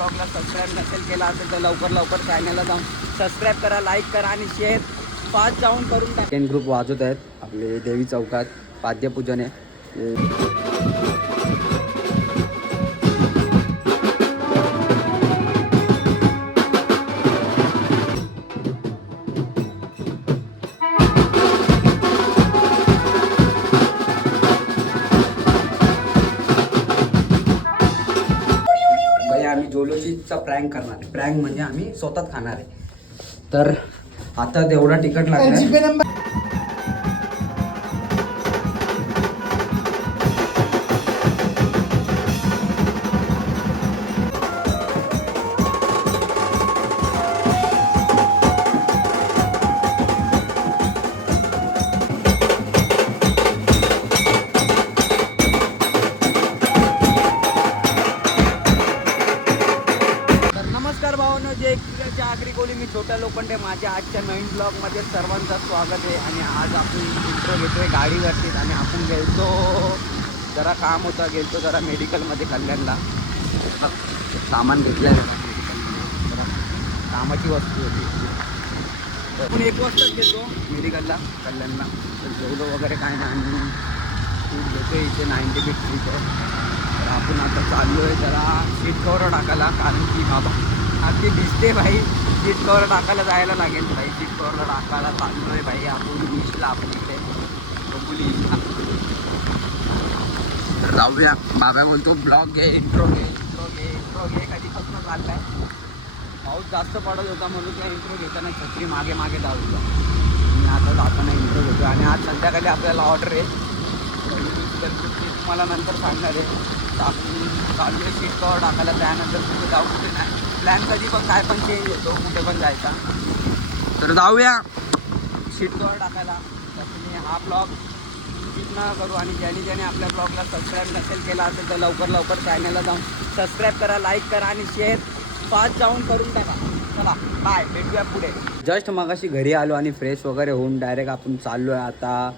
ब्लॉगला subscribe नसेल केला असेल तर लवकर चॅनलला जाऊन सबस्क्राईब करा, लाईक करा आणि शेअर फास्ट जाऊन करून टाका. सेकंड ग्रुप वाजवत आहेत आपले देवी चौकात पाद्यपूजन आहे. आम्ही जोलोजीचा प्रँक करणार आहे. प्रँक म्हणजे आम्ही स्वतःच खाणार आहे. तर आता तेवढा तिकट लागला. आगरी कोली मी छोटा लोखंडे. माझ्या आजच्या नवीन ब्लॉगमध्ये सर्वांचं स्वागत आहे. आणि आज आपण इंट्रो घेतोय गाडीवरतीच. आणि आपण गेलतो जरा काम होतं, गेलतो जरा मेडिकलमध्ये कल्याणला. सामान घेतलं मेडिकलमध्ये, जरा कामाची वस्तू होती. आपण 1 वाजताच गेलो मेडिकलला कल्याणला. तर जेवलो वगैरे काय नाही आणि फूड घेतो इथे 90 बीट इथे. तर आपण आता चाललो आहे जरा सीट कवर टाकायला, कारण की बाबा अगदी दिसते भाई. सीट कवर टाकायला जायला लागेल भाई. सीट कवरला टाकायला चाललो आहे भाई. आपण ईशला, आपण इथे बघून ईशला. तर जाऊया. बाबा बोलतो ब्लॉग घे, इंट्रो घे. कधीपासून चाललाय. पाऊस जास्त पडत होता म्हणून त्या इंट्रो घेताना छत्री मागे जाऊ होता. मी आता जाताना इंट्रो घेतो. आणि आज संध्याकाळी आपल्याला ऑर्डर आहे, तर तुम्हाला नंतर सांगणार आहे. आपण चालू आहे सीट कवर टाकायला. त्यानंतर कुठे जाऊ कुठे नाही. प्लॅन कधी पण काय पण चेंज होतो, कुठे पण जायचा. तर जाऊया सीट कवर टाकायला. तर तुम्ही हा ब्लॉग स्किप न करू. आणि ज्याने आपल्या ब्लॉगला सबस्क्राईब नसेल केला असेल तर लवकर चॅनलला जाऊन सबस्क्राईब करा, लाईक करा आणि शेअर फास्ट जाऊन करून टाका. चला बाय, भेटूया पुढे. जस्ट मगाशी घरी आलो आणि फ्रेश वगैरे होऊन डायरेक्ट आपण चाललो आहे. आता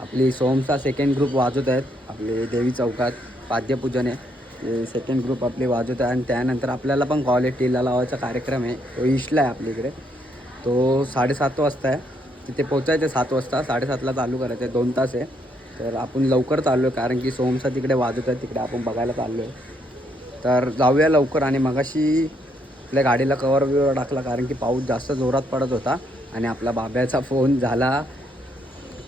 आपली सोमचा सेकंड ग्रुप वाजवत आहेत आपले देवी चौकात. पाद्यपूजन आहे. सेकंड ग्रुप आपले वाजवत आहे. आणि त्यानंतर आपल्याला पण कॉलेज टीला लावायचा कार्यक्रम आहे. तो ईशला आहे आपल्याकडे. तो 7:30 वाजता आहे. तिथे पोचायचं आहे 7 वाजता. 7:30ला चालू करायचं आहे. 2 तास आहे. तर आपण लवकर चाललो आहे, कारण की सोमचा तिकडे वाजवत आहे, तिकडे आपण बघायला चाललो आहे. तर जाऊया लवकर. आणि मगाशी आपल्या गाडीला कवर बिवर टाकला, कारण की पाऊस जास्त जोरात पडत होता. आणि आपला बाब्याचा फोन झाला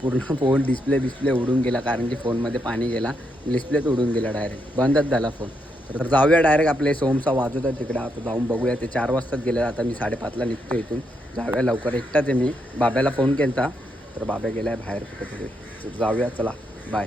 पूर्ण, फोन डिस्प्ले उडून गेला, कारण की फोनमध्ये पाणी गेला. डिस्प्लेच उडून गेला, डायरेक्ट बंदच झाला फोन. तर जाऊया डायरेक्ट आपले सोमचा वाजवत आहे तिकडे. आता जाऊन बघूया. ते 4 वाजताच गेले. आता मी 5:30ला निघतो इथून. जाऊया लवकर. एकटाच आहे मी. बाब्याला फोन केला तर बाब्या गेला आहे बाहेर कुठेतरी. जाऊया, चला बाय.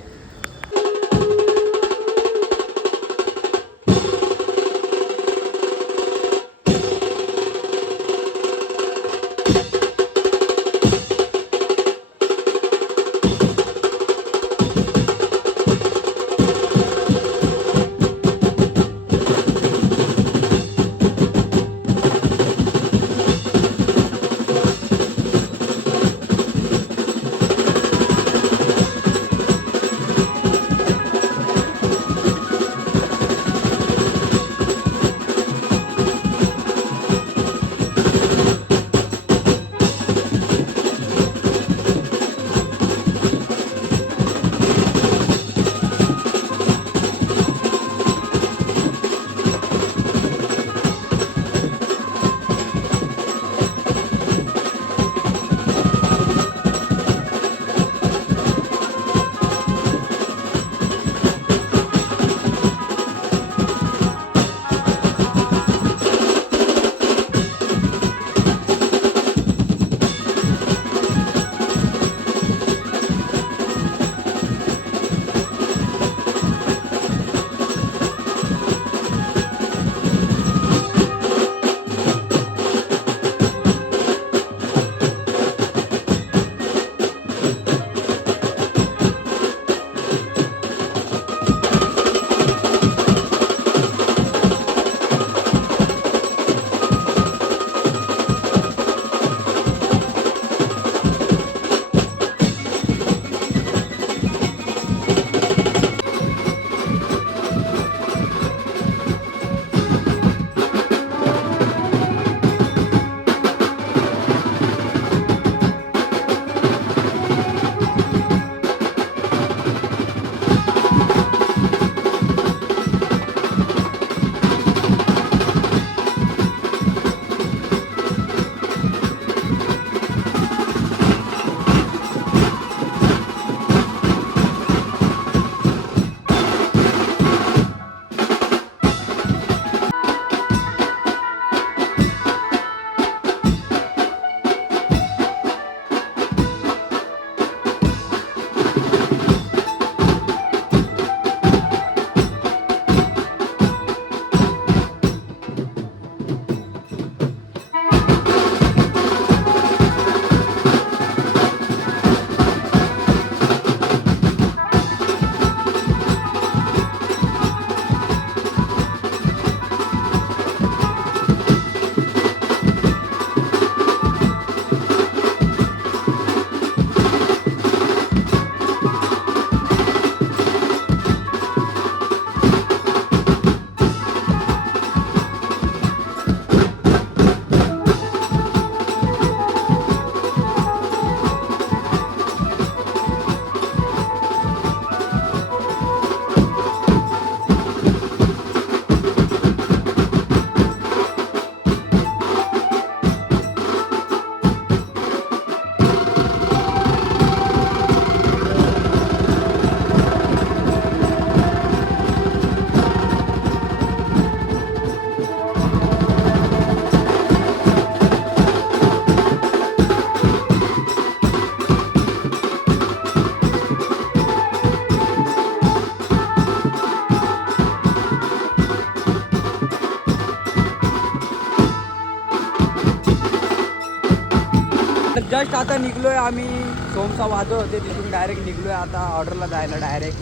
जस्ट आता निघलोय आम्ही. सोमचा वाजत होते तिथून डायरेक्ट निघलोय आता ऑर्डरला जायला डायरेक्ट.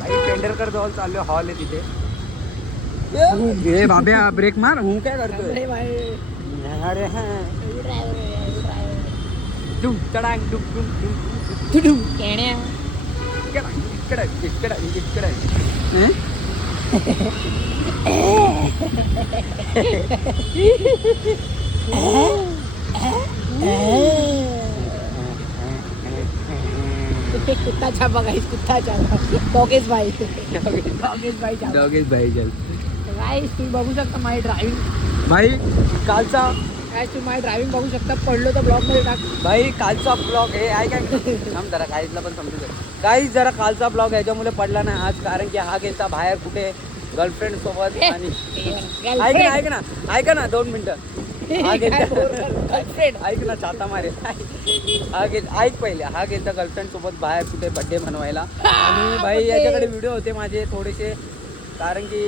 पेंढरकर जवळ चाललोय, हॉल आहे तिथे. ए बाब्या ब्रेक मार, हूं काय करतोय? अरे हा डुम चढांग डुम डुम डुम डुम इकडे इकडे इकडे. कुत्ता छापा गाइस, कुत्ता छापा. डॉगेश भाई, डॉगेश भाई छापा. डॉगेश भाई चल गाइस तुम्ही बघू शकता माझी ड्रायव्हिंग. भाई कालचा गाइस तुम्ही माझी ड्रायव्हिंग बघू शकता. पडलो तर ब्लॉग मध्ये टाक. भाई कालचा ब्लॉग हे आहे काय थांब जरा काहीतला पण समजू दे. काही जरा कालचा ब्लॉग ह्याच्यामुळे पडला नाही आज, कारण की हा गेलता बाहेर कुठे गर्लफ्रेंड सोबत. आणि ऐका ना 2 मिनिटं. हा गेलता गर्लफ्रेंड. ऐक ना छाता मारेल. ऐक पहिले, हा गेलता गर्लफ्रेंड सोबत बाहेर कुठे बर्थडे बनवायला. आणि भाई याच्याकडे व्हिडिओ होते माझे थोडेसे, कारण की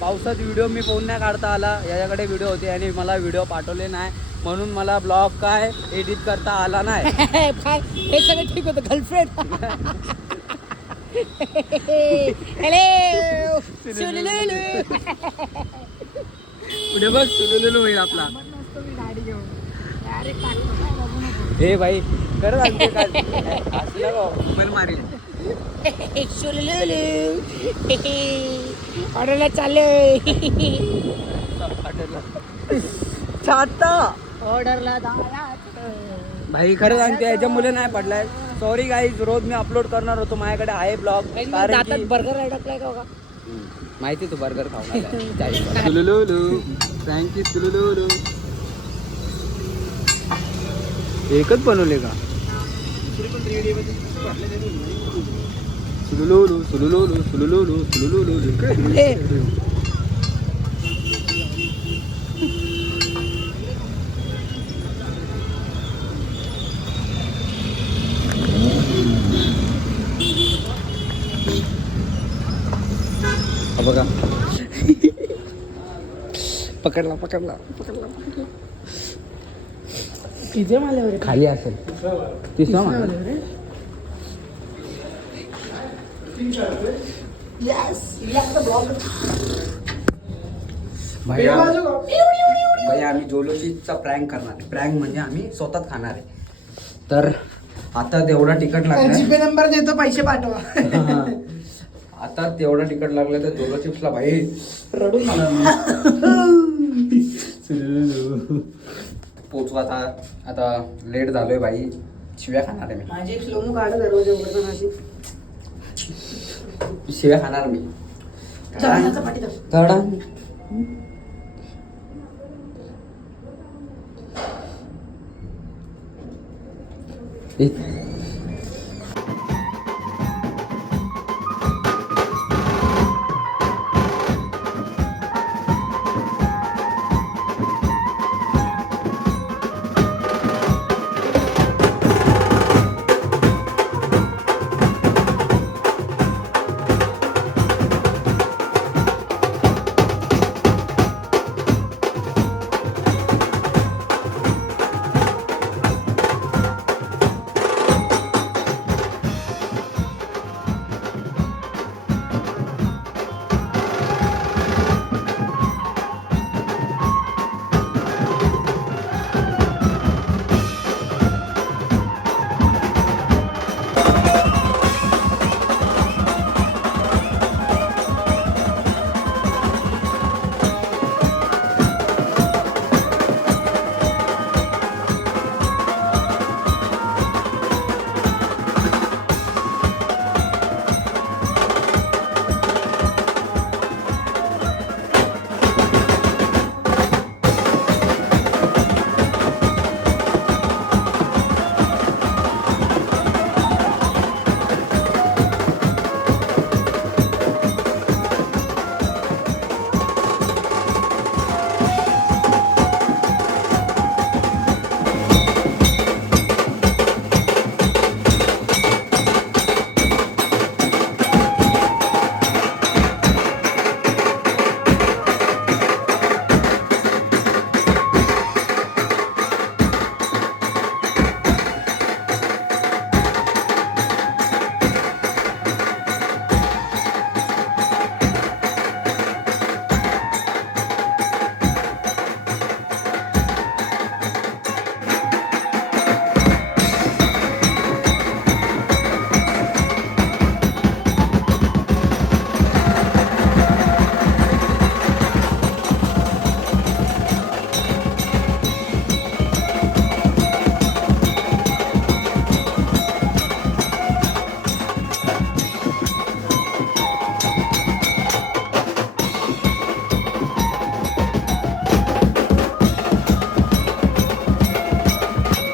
पावसात व्हिडिओ मी फोन नाही काढता आला. याच्याकडे व्हिडिओ होते आणि मला व्हिडिओ पाठवले नाही, म्हणून मला ब्लॉग काय एडिट करता आला नाही. हे सगळं ठीक होतं. गर्लफ्रेंड. हॅलो पुढे बघ सुलुलुलु होईल आपला. गाडी घेऊन डायरेक्ट हे भाई खरंच आणते काय असलं का मोबाईल मारेल. ऑर्डरला चाललोय. छाता ऑर्डरला भाई खरंच आणते, याच्या मुले नाही पडलाय. सॉरी गाईज, रोज मी अपलोड करणार होतो, माझ्याकडे आहे ब्लॉग. कारण की बर्गर अडकलाय का बघा. माहिती तू बर्गर खाऊन सुलुलुलु थँक्यू सुलुलुलु. एकच बनवले का? सुलुलुलु सुलुलुलु सुलुलुलु सुलुलुलु. बघा पकडला पकडला पकडला. पिझ्झा माल्यावर खाली असेल तिसरा मला. भाई आम्ही जोलोशीचा प्रँक करणार आहे. प्रँक म्हणजे आम्ही स्वतःच खाणार आहे. तर आता तेवढा तिकट लागला, जीपे नंबर देतो, पैसे पाठवा. आता तेवढा तिकट लागलं तर जोलो चिप्सला भाई रडून मला पोचू. आता लेट झालोय भाई, शिव्या खाणार आहे मी. माझी एक स्लोमो काढ दरवाजा माझी शिव्या खाणार मी. चपाटी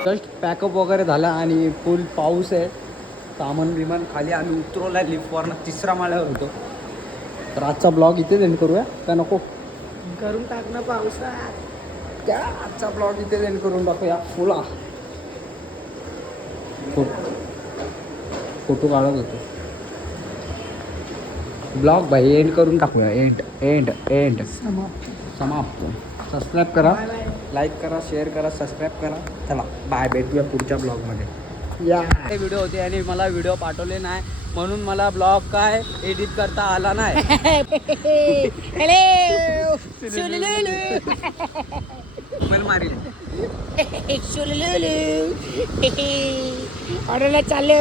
जस्ट पॅकअप वगैरे झाला आणि फुल पाऊस आहे. सामान बिमान खाली आम्ही उतरवला आहे लिफ्टवरनं, 3ऱ्या माळ्यावर होतो. तर आजचा ब्लॉग इथेच एंड करूया का नको? करून टाकणं पावसात. त्या आजचा ब्लॉग इथेच एंड करून टाकूया. फुला फोटो काढत होतो. ब्लॉग भाई एंड करून टाकूया. एंड समाप्त. सबस्क्राईब करा, लाईक करा, शेअर करा, सबस्क्राईब करा. चला बाय, भेटूया पुढच्या ब्लॉगमध्ये. या ते व्हिडिओ होते आणि मला व्हिडिओ पाठवले नाही म्हणून मला ब्लॉग काय एडिट करता आला नाही. हॅलो मोबाईल मारील. ऑर्डरला चालू